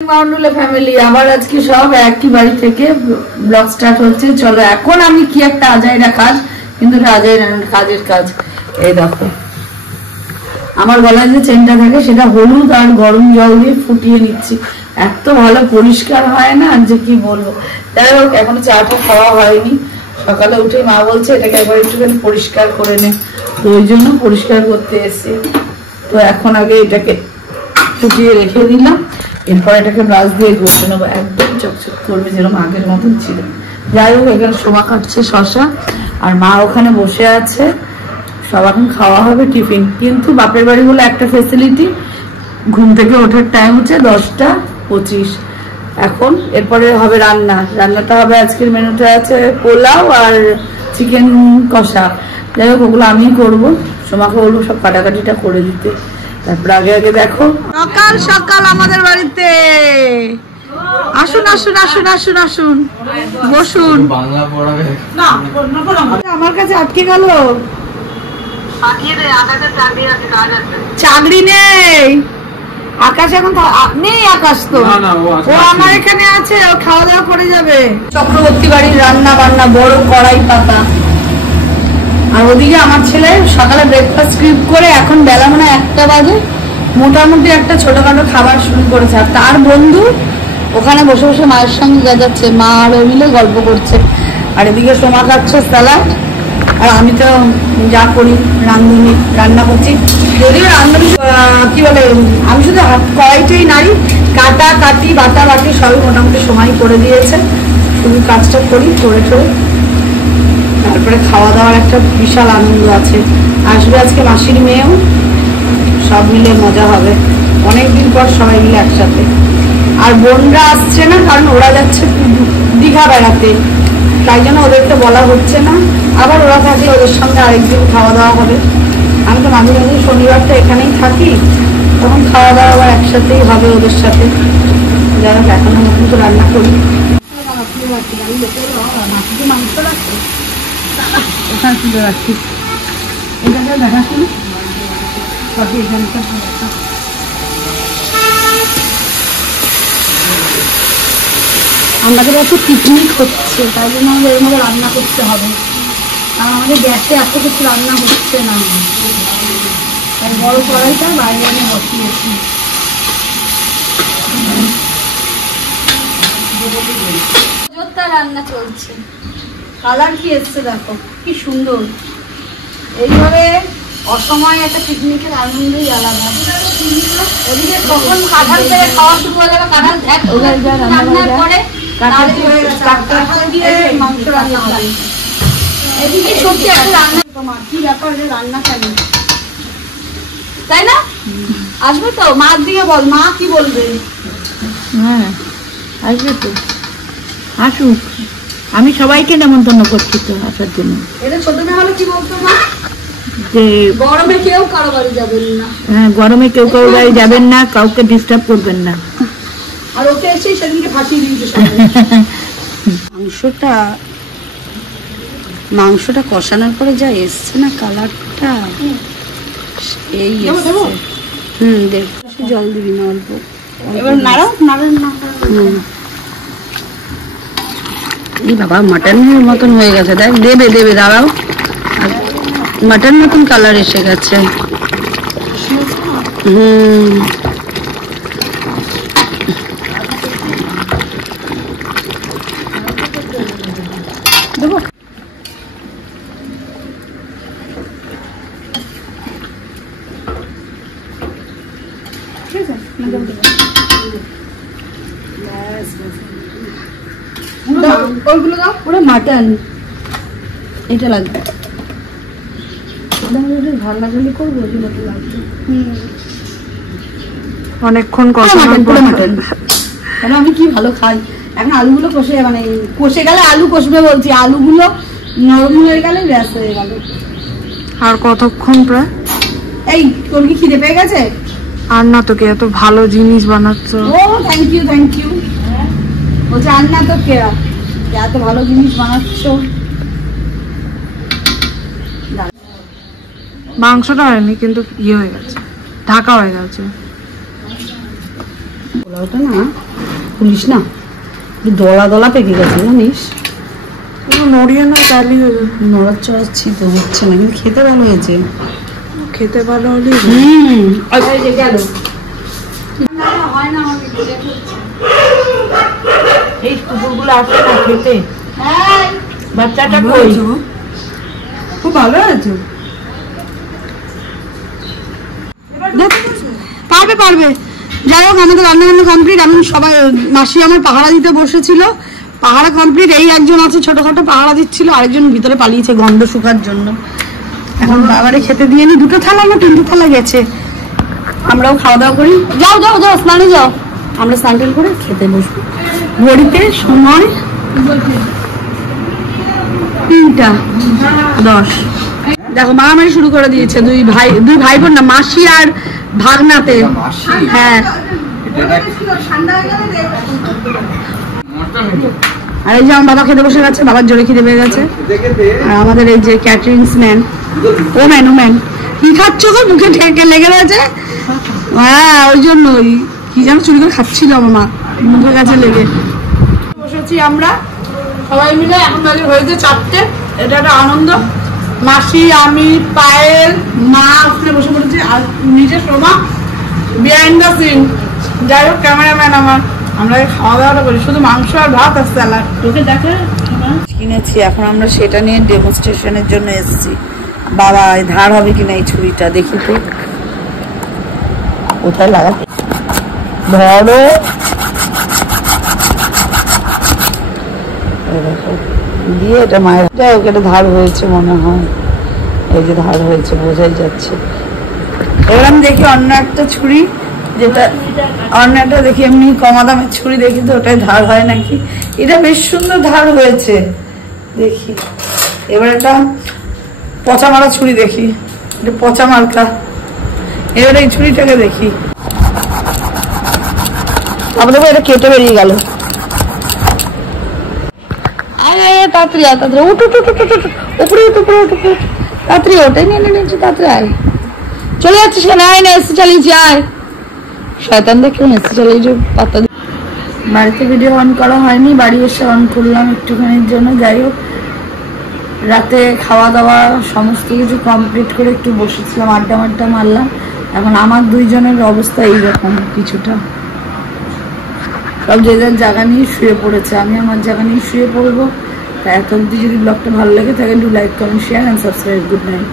মাউন্ডুলে family আবার আজকে সব একই বাড়ি থেকে ব্লগ স্টার্ট হচ্ছে। চলো এখন আমি কি একটা আজাইরা কাজ, কিন্তু আজাইরা কাজের কাজ। এই দেখো আমার গলায় যে চেনটা থাকে সেটা হলুদ আর গরম জল দিয়ে ফুটিয়ে নিচ্ছি। এত ভালো পরিষ্কার হয় না যে কি বলবো। যাই হোক এখনো চাটা খাওয়া হয়নি, সকালে উঠে মা বলছে এটাকে একবার একটুখানি পরিষ্কার করে নে, তো ওই জন্য পরিষ্কার করতে এসেছি। তো এখন আগে এটাকে ফুটিয়ে রেখে দিলাম, এরপর এটাকে ব্রাশ দিয়ে ঘষে নেবো, একদম চকচক করবে যেরকম আগের মতন ছিল। যাই হোক এখানে শোভা খাচ্ছে শশা, আর মা ওখানে বসে আছে। সব এখন খাওয়া হবে টিফিন। কিন্তু বাপের বাড়ি বলে একটা ফেসিলিটি, ঘুম থেকে ওঠার টাইম হচ্ছে 10:25। এখন এরপরে হবে রান্নাটা হবে আজকের মেনুতে আছে পোলাও আর চিকেন কষা। যাই হোক ওগুলো আমি করবো, সোমাকে বলবো সব কাটাকাটিটা করে দিতে। তারপর আগে আগে দেখো সকাল সকাল আমাদের বাড়িতে। আসুন আসুন আসুন আসুন আসুন বসুন। আমার কাছে আটকে গেল, চাকরি নেই। আকাশ এখন নেই, আকাশ তো ও আমার এখানে আছে, ও খাওয়া দাওয়া করে যাবে। চক্রবর্তী বাড়ির রান্না বান্না, বড় কড়াই পাতা। আর ওদিকে আমার ছেলে সকালে ব্রেকফাস্ট স্কিপ করে এখন বেলা মনে 1টা বাজে, মোটামুটি একটা ছোটখাটো খাবার শুরু করেছে। আর তার বন্ধু ওখানে বসে বসে মায়ের সঙ্গে যাচ্ছে, মা আর ও মিলে গল্প করছে। আর এদিকে সোমা খাচ্ছে স্যালাড, আর আমি তো যা করি রান্না করছি। যদিও রান্ধুনি কি বলে, আমি শুধু কড়াইটাই নাড়ি, কাটা কাটি বাটা বাটি সবই মোটামুটি সময় করে দিয়েছে, শুধু কাজটা করি করে টোরে। তারপরে খাওয়া দাওয়ার একটা বিশাল আনন্দ আছে। আসবে আজকে মাসির মেয়েও, সব মিলে মজা হবে। অনেকদিন পর সবাই মিলে একসাথে। আর বোনরা আসছে না, কারণ ওরা যাচ্ছে দীঘা বেড়াতে, তাই জন্য ওদেরকে বলা হচ্ছে না। আবার ওরা থাকলে ওদের সঙ্গে আরেকদিন খাওয়া দাওয়া হবে। আমি তো মাঝে মাঝে শনিবারটা এখানেই থাকি, তখন খাওয়া দাওয়া আবার একসাথেই হবে ওদের সাথে। যাই হোক এখনো নতুন তো রান্না করি। মাংস রাখছি ওখানে তুলে রাখছি, এটাকে দেখাশুনো আমাদের একটু পিকনিক হচ্ছে, তাই জন্য আমাদের এর মধ্যে রান্না করতে হবে। আর আমাদের গ্যাসে এত কিছু রান্না হচ্ছে না, তাই বড় কড়াইটা বাইরে আমি বসিয়েছি। জোরদার রান্না চলছে, কালার কি এসছে দেখো কি সুন্দর। এইভাবে অসময়ে একটা পিকনিকের আনন্দই আলাদা। ওদিকে কখন কাঁঠাল থেকে খাওয়া শুরু হয়ে যাবে, কাঁঠাল রান্নার পরে মাংস রান্না হবে। এদিকে সত্যি একটা রান্না, তোমার কি ব্যাপার রান্না কেন, তাই না? আসবে তো মার দিকে বল, মা কি বলবে? হ্যাঁ আসবে তো, আসুক। আমি সবাইকে নেমন্তন্ন করছি তো আসার জন্য। এটা ছোট মেয়ে হলে কি বলতো মা, যে গরমে কেউ কারো বাড়ি যাবেন না। হ্যাঁ গরমে কেউ কারো বাড়ি যাবেন না, কাউকে ডিস্টার্ব করবেন না। আর ওকে এসে সেদিনকে ফাঁসিয়ে দিয়েছে। মাংসটা কষানোর পরে যা এসছে না কালারটা, এই দেখ জল দিবি না অল্প, এবার নাড়াও এই বাবা মাটনের মতন হয়ে গেছে, দেখ দেবে দাঁড়াও, মাটন মতন কালার এসে গেছে। ওটা মাটন, এটা লাগবে ঢালাঢালি করবো, অনেকক্ষণ মাটন। আমি কি ভালো খাই। এখন আলুগুলো কষে গেলে আলু কষবে বলছি, আলুগুলো নরম হয়ে গেলে ব্যাস হয়ে গেল। আর কতক্ষণ প্রায়? এই তোর কি খিদে পেয়ে গেছে? আর না তোকে, এত ভালো জিনিস বানাচ্ছ। ও থ্যাংক ইউ। বলছে আর না তো কে, এত ভালো জিনিস বানাচ্ছ। মাংসটা হয়নি কিন্তু ইয়ে হয়ে গেছে, ঢাকা হয়ে গেছে। পোলাওটা না পুলিশ না দলা দলা পেকে গেছে জানিস, নড়িয়ে না চালি নড়ার চড়াচ্ছি তো হচ্ছে না, কিন্তু খেতে ভালো হয়েছে। খেতে ভালো হলে গেল এই কুকুরগুলো আসে না খেতে। বাচ্চাটা কই? খুব ভালো হয়েছে। পারবে পারবে। যাই হোক আমাদের রান্না বান্না কমপ্লিট। আমি সবাই মাসি আমার পাহারা দিতে বসেছিল, পাহারা কমপ্লিট। এই একজন আছে ছোটখাটো পাহারা দিচ্ছিল, আরেকজন ভিতরে পালিয়েছে গন্ধ শুকার জন্য। এখন বাবারে খেতে দিয়ে নি, 2টো থালা না 3টে থালা গেছে। আমরাও খাওয়া দাওয়া করি। যাও যাও যাও স্নানে যাও, আমরা স্নান টান করে খেতে বসবো। ঘড়িতে সময় 3:10। দেখো মারামারি শুরু করে দিয়েছে দুই ভাই বোন না, মাসি আর ভাগনাতে। হ্যাঁ আর এই যে আমার বাবা খেতে বসে গেছে, বাবার জোরে খিদে পেয়ে গেছে। আর আমাদের এই যে ক্যাটারিংস ম্যান, ওম্যান কি খাচ্ছ গো, মুখে ঠেকে লেগে রয়েছে। হ্যাঁ ওই জন্যই কি যেন চুরি করে খাচ্ছিল আমার মা, মুখে কাছে লেগে। বসেছি আমরা সবাই মিলে, এখন বাজে হয়েছে 4টে। এটা একটা আনন্দ। মাসি, আমি, পায়েল, মা আসলে বসে পড়েছি, আর নিজে শোভা বিহাইন্ড দ্য সিন। যাই হোক ক্যামেরাম্যান আমার। আমরা খাওয়া দাওয়াটা করি, শুধু মাংস আর ভাত আর স্যালাড। তোকে দেখে কিনেছি, এখন আমরা সেটা নিয়ে ডেমনস্ট্রেশনের জন্য এসেছি। বাবা ধার হবে কিনা এই ছুরিটা দেখি তো, কোথায় লাগা ধরো। দিয়ে এটা মায়ের, যাই হোক এটা ধার হয়েছে মনে হয়, এই যে ধার হয়েছে বোঝাই যাচ্ছে। এবার আমি দেখি অন্য একটা ছুরি, যেটা অন্য একটা দেখি এমনি কমা দামের ছুরি দেখি তো ওটাই ধার হয় নাকি। এটা বেশ সুন্দর ধার হয়েছে দেখি। এবার একটা পচা মারা ছুরি দেখি, এটা পচা মার্কা। এবার এই ছুরিটাকে দেখি, আমাদের এটা কেটে বেরিয়ে গেল। তাড়াতাড়ি আয়, তাড়াতাড়ি উঠ উঠ উঠ উঠ উঠ, উপরে উঠ উপরে উঠ উপরে, তাড়াতাড়ি ওটাই নিয়ে নিয়েছি, তাড়াতাড়ি আয়। চলে যাচ্ছিস কেন? আয় না, এসে চালিয়েছি আয়। শয়তান দেখে এসে চালিয়েছি পাতা। বাড়িতে ভিডিও অন করা হয়নি, বাড়ি এসে অন করলাম একটুখানির জন্য। যাই হোক রাতে খাওয়া দাওয়া সমস্ত কিছু কমপ্লিট করে একটু বসেছিলাম, আড্ডা মারলাম। এখন আমার 2 জনের অবস্থা এইরকম কিছুটা, সব যে যার জায়গা নিয়ে শুয়ে পড়েছে। আমি আমার জায়গা নিয়ে শুয়ে পড়বো। তাই এত অবধি যদি ব্লগটা ভালো লেগে থাকে, do like, comment, share and subscribe. Good night.